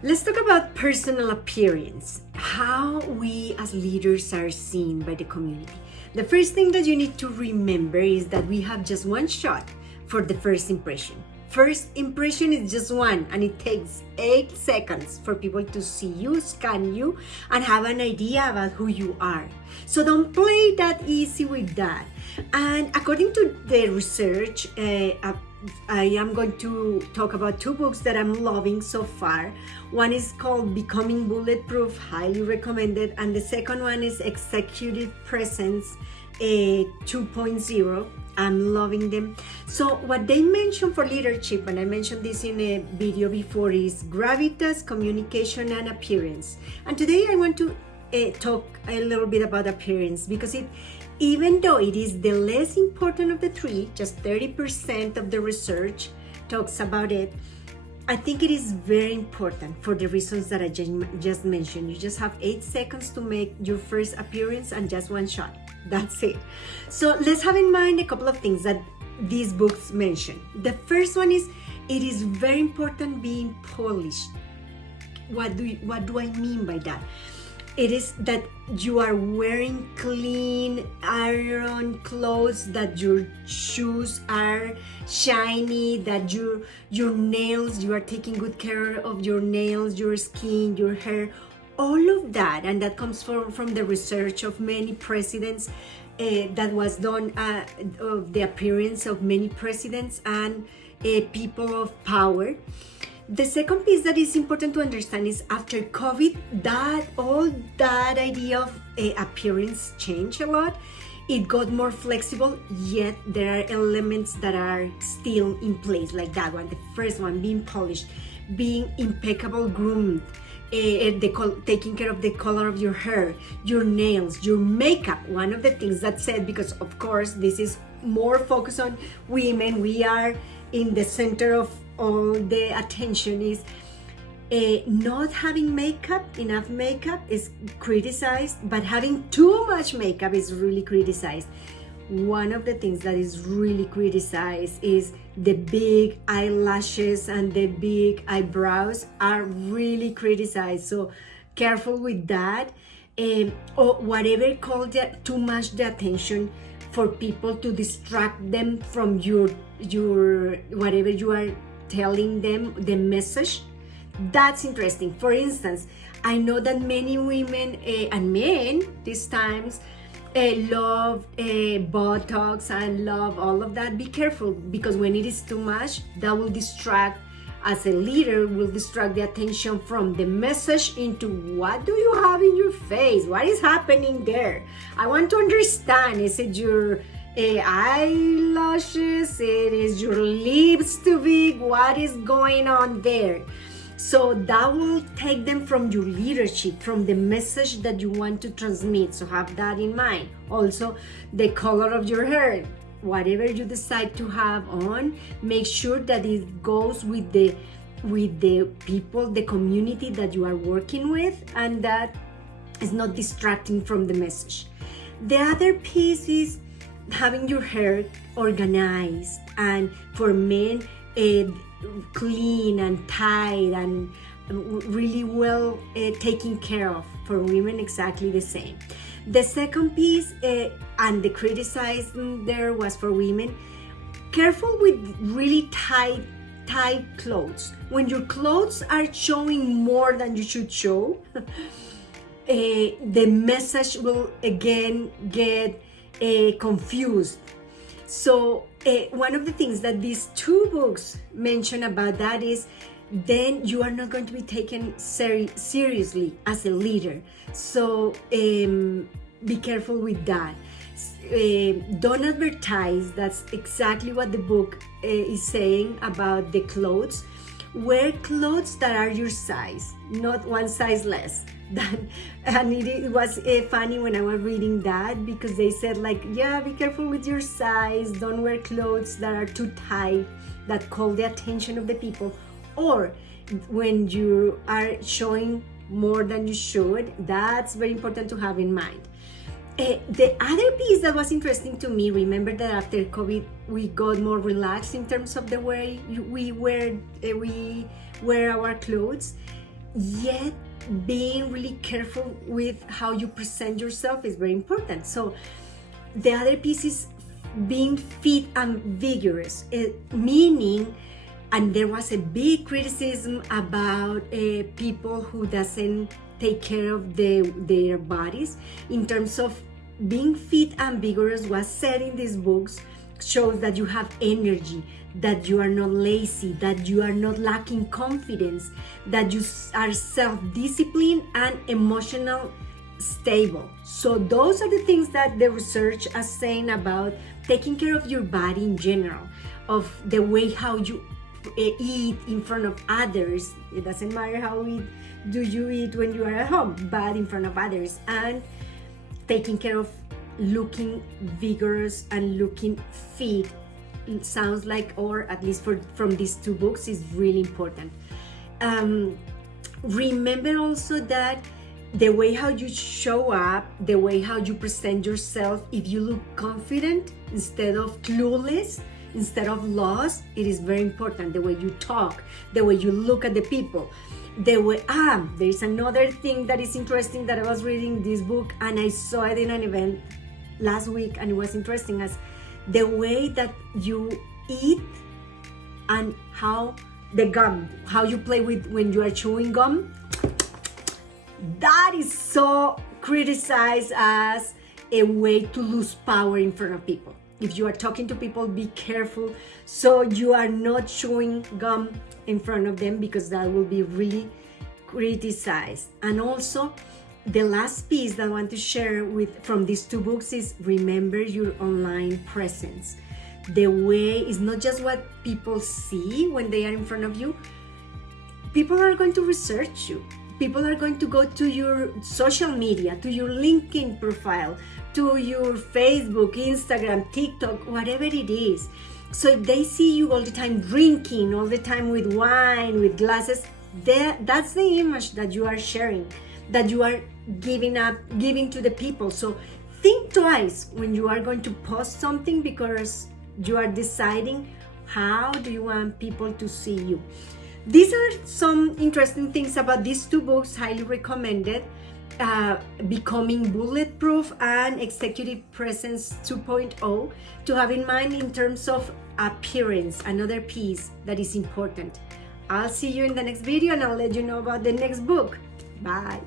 Let's talk about personal appearance, how we as leaders are seen by the community. The first thing that you need to remember is that we have just one shot for the first impression. First impression is just one, and it takes 8 seconds for people to see you, scan you, and have an idea about who you are. So don't play that easy with that. And according to the research, I am going to talk about 2 books that I'm loving so far. One is called Becoming Bulletproof, highly recommended, and the second one is Executive Presence 2.0. I'm loving them. So what they mention for leadership, and I mentioned this in a video before, is gravitas, communication, and appearance. And today I want to talk a little bit about appearance, because even though it is the less important of the 3, just 30% of the research talks about it, I think it is very important for the reasons that I just mentioned. You just have 8 seconds to make your first appearance and just one shot. That's it. So let's have in mind a couple of things that these books mention. The first one is, it is very important being polished. What do I mean by that? It is that you are wearing clean, iron clothes, that your shoes are shiny, that your nails, you are taking good care of your nails, your skin, your hair, all of that. And that comes from the research of many presidents that was done of the appearance of many presidents and people of power. The second piece that is important to understand is, after COVID, all that idea of appearance changed a lot. It got more flexible, yet there are elements that are still in place, like that one. The first one, being polished, being impeccable groomed, taking care of the color of your hair, your nails, your makeup. One of the things that said, because of course this is more focused on women, we are in the center of all the attention, is not having enough makeup is criticized, but having too much makeup is really criticized. One of the things that is really criticized is the big eyelashes and the big eyebrows are really criticized. So careful with that. Or whatever called too much the attention for people to distract them from your whatever you are telling them, the message. That's interesting. For instance, I know that many women and men these times love Botox and love all of that. Be careful, because when it is too much, that will distract, as a leader, will distract the attention from the message into what do you have in your face? What is happening there? I want to understand. Is it your eyelashes? It is your lips too big? What is going on there? So that will take them from your leadership, from the message that you want to transmit. So have that in mind. Also, the color of your hair, whatever you decide to have on, make sure that it goes with the people, the community that you are working with, and that is not distracting from the message. The other piece is having your hair organized, and for men, clean and tight and really well taken care of. For women, exactly the same. The second piece, and the criticism there was for women, careful with really tight clothes. When your clothes are showing more than you should show, the message will again get confused. So one of the things that these 2 books mention about that is, then you are not going to be taken seriously as a leader. So be careful with that. Don't advertise. That's exactly what the book is saying about the clothes. Wear clothes that are your size, not one size less. And it was funny when I was reading that, because they said, like, yeah, be careful with your size. Don't wear clothes that are too tight, that call the attention of the people, or when you are showing more than you should. That's very important to have in mind. The other piece that was interesting to me, remember that after COVID we got more relaxed in terms of the way we wear our clothes. yet being really careful with how you present yourself is very important. So the other piece is being fit and vigorous, meaning, and there was a big criticism about people who doesn't take care of their bodies in terms of being fit and vigorous. Was said in these books shows that you have energy, that you are not lazy, that you are not lacking confidence, that you are self-disciplined and emotional stable. So those are the things that the research is saying about taking care of your body in general, of the way how you eat in front of others. It doesn't matter how do you eat when you are at home, but in front of others, and taking care of looking vigorous and looking fit. It sounds like, or at least from these two books, is really important. Remember also that the way how you show up, the way how you present yourself, if you look confident instead of clueless, instead of lost, it is very important. The way you talk, the way you look at the people, the way, there is another thing that is interesting that I was reading this book and I saw it in an event last week, and it was interesting as the way that you eat and how the gum, how you play with when you are chewing gum. That is so criticized as a way to lose power in front of people. If you are talking to people, be careful so you are not chewing gum in front of them, because that will be really criticized. And also, the last piece that I want to share from these two books is remember your online presence. The way is not just what people see when they are in front of you. People are going to research you. People are going to go to your social media, to your LinkedIn profile, to your Facebook, Instagram, TikTok, whatever it is. So if they see you all the time drinking, all the time with wine, with glasses, that's the image that you are sharing, that you are giving to the people. So think twice when you are going to post something, because you are deciding how do you want people to see you. These are some interesting things about these two books, highly recommended. Becoming Bulletproof and Executive Presence 2.0, to have in mind in terms of appearance, another piece that is important. I'll see you in the next video and I'll let you know about the next book. Bye.